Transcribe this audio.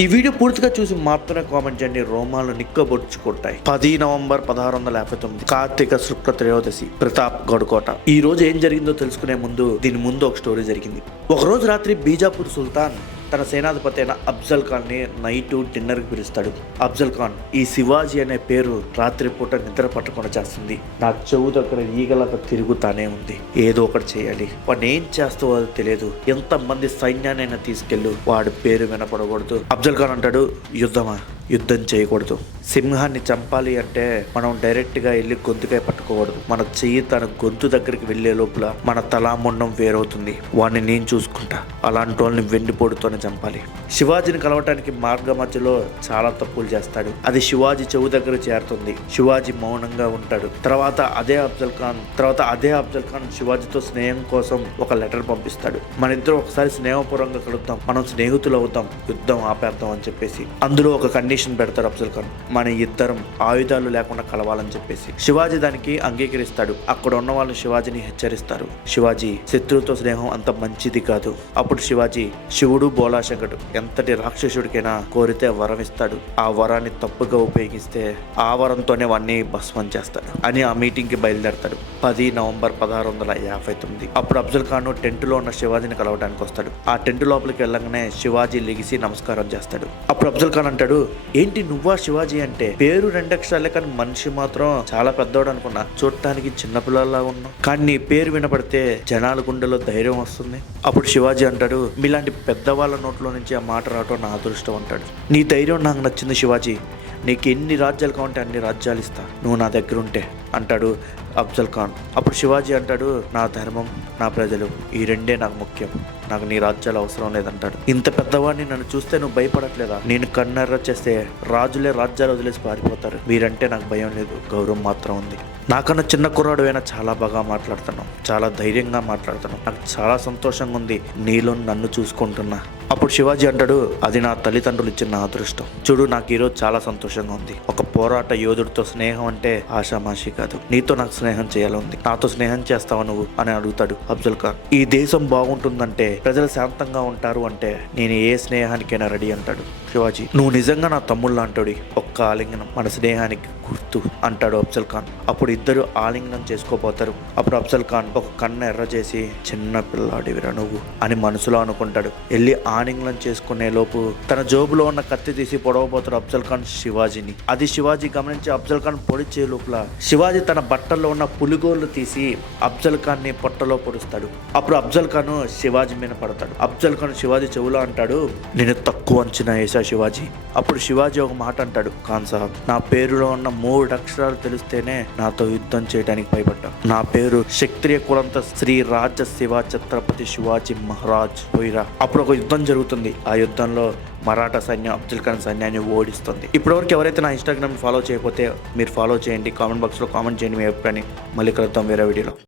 ఈ వీడియో పూర్తిగా చూసి మాత్రమే కామెంట్ చేయండి. రోమాలు నిక్కబొడుచుకుంటాయి. 10 నవంబర్ 1659 కార్తీక శుక్ల త్రయోదశి ప్రతాప్ గఢ్ కోట. ఈ రోజు ఏం జరిగిందో తెలుసుకునే ముందు దీని ముందు ఒక స్టోరీ జరిగింది. ఒక రోజు రాత్రి బీజాపూర్ సుల్తాన్ తన సేనాధిపతి అయిన అఫ్జల్ ఖాన్ ని నైట్ డిన్నర్ కి పిలుస్తాడు. అఫ్జల్ ఖాన్, ఈ శివాజీ అనే పేరు రాత్రిపూట నిద్ర పట్టకుండా చేస్తుంది. నా చెవు దగ్గర ఈగలాగా తిరుగుతానే ఉంది. ఏదో ఒకటి చేయాలి. వాడిని ఏం చేస్తావో తెలియదు. ఎంతమంది సైన్యాన్ని తీసుకెళ్ళు, వాడి పేరు వినపడకూడదు. అఫ్జల్ ఖాన్ అంటాడు, యుద్ధమా? యుద్ధం చేయకూడదు. సింహాన్ని చంపాలి అంటే మనం డైరెక్ట్ గా వెళ్ళి గొంతుకాయ పట్టుకోకూడదు. మన చెయ్యి తన గొంతు దగ్గరికి వెళ్లే లోపల మన తలాముండం వేరవుతుంది. వాడిని నేను చూసుకుంటా. అలాంటి వాళ్ళని వెండిపోటుతోనే చంపాలి. శివాజీని కలవటానికి మార్గ మధ్యలో చాలా తప్పులు చేస్తాడు. అది శివాజీ చెవు దగ్గర చేరుతుంది. శివాజీ మౌనంగా ఉంటాడు. తర్వాత అదే అఫ్జల్ ఖాన్ శివాజీతో స్నేహం కోసం ఒక లెటర్ పంపిస్తాడు. మన ఇద్దరు ఒకసారి స్నేహపూర్వంగా కలుద్దాం, మనం స్నేహితులు అవుతాం, యుద్ధం ఆపేద్దాం అని చెప్పేసి. అందులో ఒక కండిషన్ పెడతాడు అఫ్జల్ ఖాన్, మన ఇద్దరం ఆయుధాలు లేకుండా కలవాలని చెప్పేసి. శివాజీ దానికి అంగీకరిస్తాడు. అక్కడ ఉన్న వాళ్ళు శివాజీని హెచ్చరిస్తారు, శివాజీ శత్రువుతో స్నేహం అంత మంచిది కాదు. అప్పుడు శివాజీ, శివుడు బోలాశంకరుడు ఎంతటి రాక్షసుడికైనా కోరితే వరం ఇస్తాడు. ఆ వరాన్ని తప్పుగా ఉపయోగిస్తే ఆ వరంతోనే వాడిని భస్మం చేస్తాడు అని ఆ మీటింగ్ కి బయలుదేరతాడు. 10 నవంబర్ 1659. అప్పుడు అఫ్జల్ ఖాన్ టెంట్ లో ఉన్న శివాజీని కలవడానికి వస్తాడు. ఆ టెంట్ లోపలికి వెళ్ళగానే శివాజీ లెగిసి నమస్కారం చేస్తాడు. అప్పుడు అఫ్జల్ ఖాన్ అంటాడు, ఏంటి నువ్వా శివాజీ అంటే? పేరు 2 అక్షరాలే కానీ మనిషి మాత్రం చాలా పెద్దవాడు అనుకున్నా. చూడటానికి చిన్నపిల్లలా ఉన్నావు, కానీ నీ పేరు వినపడితే జనాల గుండెలో ధైర్యం వస్తుంది. అప్పుడు శివాజీ అంటాడు, మీలాంటి పెద్దవాళ్ళ నోట్లో నుంచి ఆ మాట రావటం నా అదృష్టం అంటాడు. నీ ధైర్యం నాకు నచ్చింది శివాజీ. నీకు ఎన్ని రాజ్యాలు కావాలంటే అన్ని రాజ్యాలు ఇస్తా, నువ్వు నా దగ్గర ఉంటే అంటాడు అఫ్జల్ ఖాన్. అప్పుడు శివాజీ అంటాడు, నా ధర్మం, నా ప్రజలు, ఈ రెండే నాకు ముఖ్యం. నాకు నీ రాజ్యాలు అవసరం లేదంటాడు. ఇంత పెద్దవాడిని నన్ను చూస్తే నువ్వు భయపడట్లేదా? నేను కన్నెర్ర చేస్తే రాజులే రాజ్యాలు వదిలేసి పారిపోతారు. మీరంటే నాకు భయం లేదు, గౌరవం మాత్రం ఉంది. నాకన్నా చిన్న కుర్రాడు అయినా చాలా బాగా మాట్లాడుతున్నావు, చాలా ధైర్యంగా మాట్లాడుతున్నావు. నాకు చాలా సంతోషంగా ఉంది నీలో నన్ను చూసుకుంటున్నా. అప్పుడు శివాజీ అంటాడు, అది నా తల్లిదండ్రులు ఇచ్చిన నా అదృష్టం. చూడు, నాకు ఈరోజు చాలా సంతోషంగా ఉంది. ఒక పోరాట యోధుడితో స్నేహం అంటే ఆషామాషి కాదు. నీతో నాకు స్నేహం చేయాలని, నాతో స్నేహం చేస్తావా నువ్వు అని అడుగుతాడు అఫ్జల్ ఖాన్. ఈ దేశం బాగుంటుందంటే, ప్రజలు శాంతంగా ఉంటారు అంటే నేను ఏ స్నేహానికైనా రెడీ అంటాడు శివాజీ. నువ్వు నిజంగా నా తమ్ముళ్ళ అంటాడు. ఒక్క ఆలింగనం మన స్నేహానికి గుర్తు అంటాడు అఫ్జల్ ఖాన్. అప్పుడు ఇద్దరు ఆలింగనం చేసుకోపోతారు. అప్పుడు అఫ్జల్ ఖాన్ ఒక కన్ను ఎర్ర చేసి, చిన్న పిల్లాడివిరా నువ్వు అని మనసులో అనుకుంటాడు. వెళ్ళి ఆలింగనం చేసుకునే లోపు తన జోబులో ఉన్న కత్తి తీసి పొడవబోతాడు అఫ్జల్ ఖాన్ శివాజీని. అది శివాజీ గమనించి అఫ్జల్ ఖాన్ పొడిచే లోపల శివాజీ తన బట్టల్లో ఉన్న పులిగోళ్లు తీసి అఫ్జల్ ఖాన్ ని పొట్టలో పొడుస్తాడు. అప్పుడు అఫ్జల్ ఖాన్ శివాజీ మీద పడతాడు. అఫ్జల్ ఖాన్ శివాజీ చెవులో అంటాడు, నేను తక్కువ అంచనా వేసా శివాజీ. అప్పుడు శివాజీ ఒక మాట అంటాడు, ఖాన్ సాబ్, నా పేరులో ఉన్న 3 అక్షరాలు తెలిస్తేనే నాతో యుద్ధం చేయడానికి భయపడ్డా. నా పేరు క్షత్రియ కులంత శ్రీ రాజ శివ ఛత్రపతి శివాజీ మహారాజ్ పోయిరా. అప్పుడు ఒక యుద్ధం జరుగుతుంది. ఆ యుద్ధంలో మరాఠా సైన్యం అఫ్జల్ ఖాన్ సైన్యాన్ని ఓడిస్తుంది. ఇప్పటివరకు ఎవరైతే నా ఇన్స్టాగ్రామ్ ఫాలో చేయకపోతే మీరు ఫాలో చేయండి. కామెంట్ బాక్స్లో కామెంట్ చేయండి మీ అభిప్రాయాన్ని. మళ్ళీ కలుద్దాం వేరే వీడియోలో.